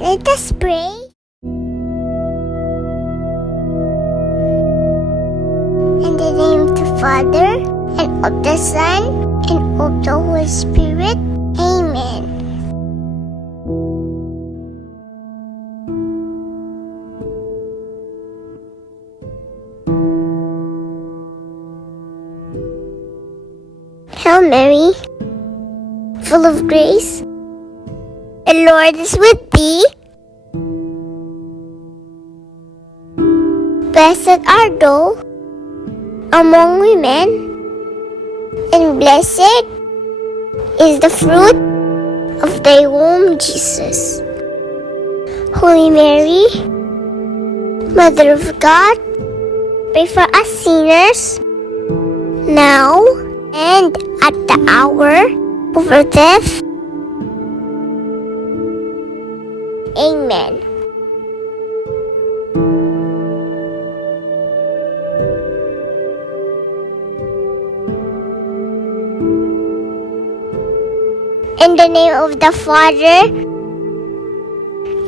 Let us pray. In the name of the Father, and of the Son, and of the Holy Spirit. Amen. Hail Mary, full of grace, the Lord is with thee. Blessed art thou among women, and blessed is the fruit of thy womb, Jesus. Holy Mary, Mother of God, pray for us sinners, now and at the hour of our death. Amen. In the name of the Father,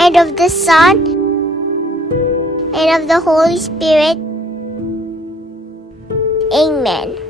and of the Son, and of the Holy Spirit. Amen.